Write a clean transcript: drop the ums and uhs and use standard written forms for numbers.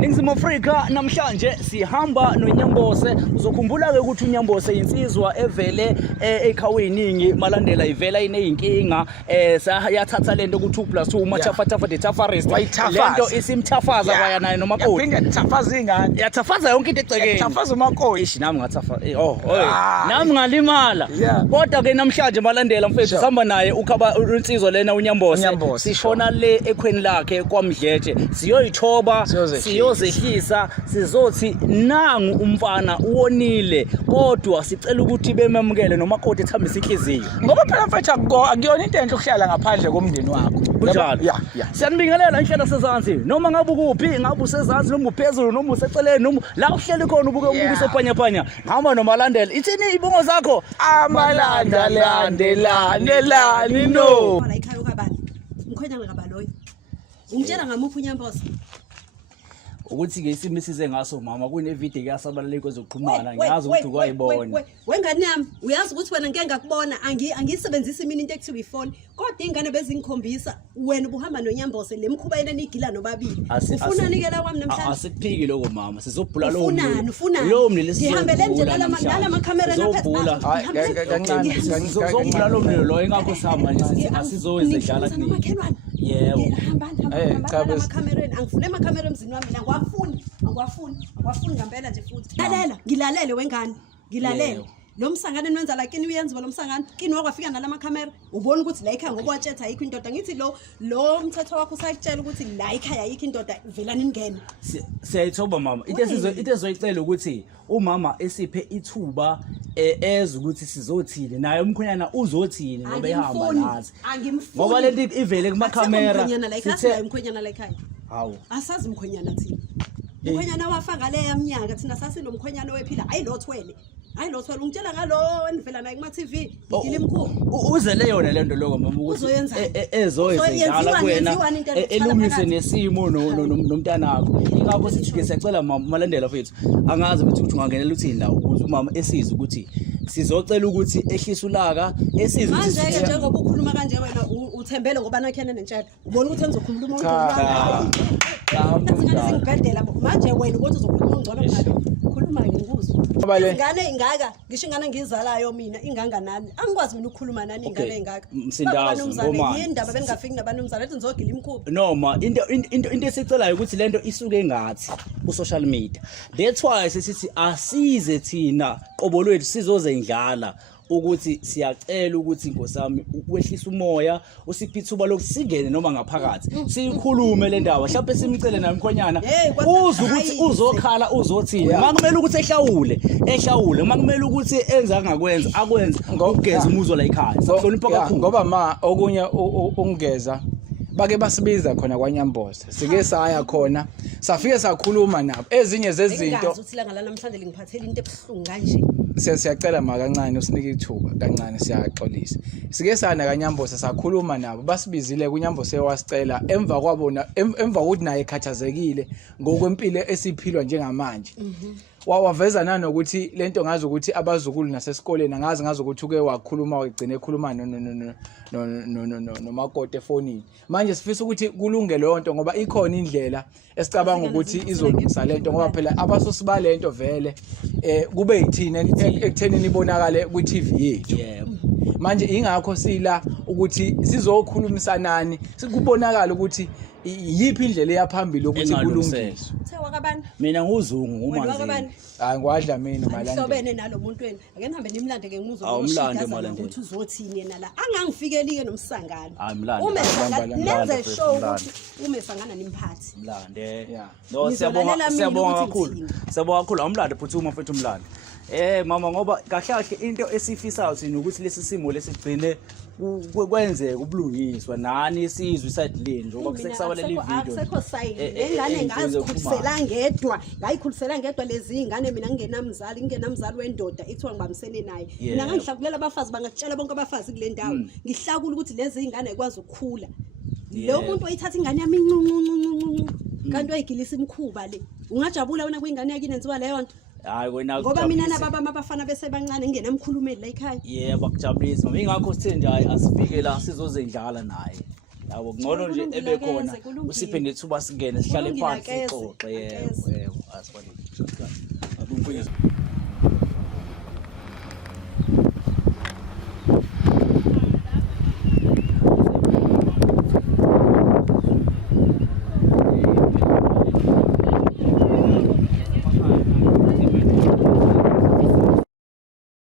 Ningizimu Afrika namhlanje sihamba noNyambose. Uzokhumbula ke ukuthi uNyambose insizwa evele ekhaweningi malandela ivela ineyinkinga yathatha lento ukuthi 2+2 machafathafa the tafarist lento isimthafaza baya naye nomakoti yaphinda thafaza ingane yathafaza yonke into egcekeni thafaza umakoti ishi nami ngathafa nami ngalimala kodwa ke namhlanje malandela mfethu sihamba naye ukhaba insizwa lena uNyambose sishona le ekhweni lakhe kwaMdletshe siyoyithoba siyozehlisa sizothi nangu umfana uwonile kodwa sicela ukuthi bemamukele nomakoti ethambisa inhliziyo ngoba phela mfethu akuyona into enhle ukuhlala ngaphandle komndeni wakho kunjalo siyanibingelela inhlelo sezansi noma ngabe ukuphi ngabe usezansi noma uphezulu noma useceleni noma la uhleli khona ubuke umbukiso phanya ngihamba nomalandela ithini ibongo zakho amalandelani no la ikhaya kabani mkhwenyana kabaloyo ungitshela ngamuphi uNyambose ukuthi ke isimo size ngaso mama kune video yasabaleka kwezokuxhumana ngiyazi ukuthi ukwayibona wengane yami uyazi ukuthi wena ngeke ngakubona angiyisebenzisa mina into ekuthiwa ifone kodwa ingane bezingikhombisa wena ubuhamba noNyambose lemkhuba yena nigila nobabili ufuna nikela kwami namhlanje asikuphiki lokho mama sizobhula lo lo mlilo sihambele nje nala camera kancane sizobhula lo mlilo lo ingakho sihamba nje asizowenza dlala kuningi yebo cha bese angifune camera emzini wami mina angwafuni ngempela nje futhi ngilalele wengane ngilalele lo msangane enwenza la kini uyenza lo msangane kini wakwafika nalama camera ubona ukuthi la ikhaya ngoba watshetha ayikho indoda ngithi lo mthetho wakho usayitshela ukuthi la ikhaya ayikho indoda vela ningene siyayithoba mama into ezoyicela ukuthi umama esiphe ithuba eze ukuthi sizothile naye umkhonyana uzothile ngoba ehamba nathi ngoba lento ivele kuma camera sithe umkhonyana la ekhaya hawo asazi umkhonyana thina umkhonyana wafaka leya minyaka thina sasilo umkhonyana wephila ayilothwele ungitshela ngalo enivela naye kuma TV ngile imkhulu uzele yona lento lokho mama ukuthi ezoyenzala kuwena elumise nesimo nomntanakho ingakho sithi ke siyacela mama malandela mfethu angazi ukuthi ungangenela uthini la ukuze umama esize ukuthi sizocela ukuthi ehlise ulaka esize ukuthi manje njengoba ukhuluma kanje wena uthembele ngoba nakhena nentshela ubona ukuthi engizokhuluma umuntu ngibhedela manje wena ukuthi uzokhuluma ungcono ngayo khuluma ngikuzwe ingane ngisho ingane ngizalayo mina inganga nani angikwazi mina ukukhuluma nani ingane engaka msindazo ngoma yindaba bengafiki nabanumzana lethi ngizogila imkhulu noma into esicelayo ukuthi lento isuke ngathi ku social media that's why sisithi asize thina qobo lwethu sizoze indlala ukuthi siyacela ukuthi inkosami ukwehlisa umoya usiphe ithuba lokusingene noma ngaphakathi sikhulume le ndawo mhlawumbe simcele naye umkhonyana uze ukuthi uzokhala uzothini makumele ukuthi ehlawule makumele ukuthi enza angakwenza akwenze ngokugeza umuzwa la ekhaya sahlonipha kakhulu ngoba ma okunye ukungeza bake basibiza khona kwaNyambose sike saya khona safike sakhuluma nabo ezinye zezinto ngazuthi la ngala namhlanje ngiphathela into ebhlungu kanje siyacela ma kancane usinike ithuba kancane siyaxolisa sike sana kaNyambose sakhuluma nabo basibizile kuNyambose wasicela emva kwabona emva ukuthi naye ekhathazekile ngokwempilo esiphilwa njengamanje wawaveza nanokuthi lento ngazi ukuthi abazukulu nasesikoleni ngazi ukuthi uke wakhuluma wagcina ekhuluma nomakoti efonini manje sifisa ukuthi kulunge lonto ngoba ikhona indlela esicabanga ukuthi izolungisa lento ngoba phela abasosiba lento vele kube yithina ekuthenini ibonakale ku TV yethu manje ingakho sila ukuthi sizokhulumisanani sikubonakala ukuthi yipi indlela eyaphambili ukuthi kulungise mina nguzungu umanzi ngwadla mina malandela hlobene nalo muntu wena ake nihambe nimlande ke ngimuzwa ukuthi uzothini yena la angangifikelike nomsangano nenze show ukuthi umesangana nimphathi mlande no siyabonga kakhulu umlande phuthuma mfethu umlande mama ngoba kahle into esifisayo sina ukuthi lesi simo lesigcine kwenzeke ubulungiswa nani isizwe isidleni njengoba kusekusabala le video akusekho sayile engane ngazikhulisela ngedwa ngayikhulisela ngedwa lezi ingane mina ngingenamzali wendoda ithiwa ngibamsene naye mina ngangihlakulela abafazi bangakutshela bonke abafazi kule ndawo ngihlakula ukuthi lezi ingane ekwazi ukukhula lo muntu oyithatha ingane yami incuncu kanti wayigilisa imkhuba le ungajabula wena kwingane yakini enziwa leyo nto hayi wena ngoba mina nababa abafana bese bancane ngingenamkhulumeli la ekhaya yebo akujabulisa ingakho sithe nje asifike la sizozendlala naye yabo ngcono nje ebe khona usiphe nethuba singene sihlale phansi Kulungile, sixoxe akeze. yebo asifani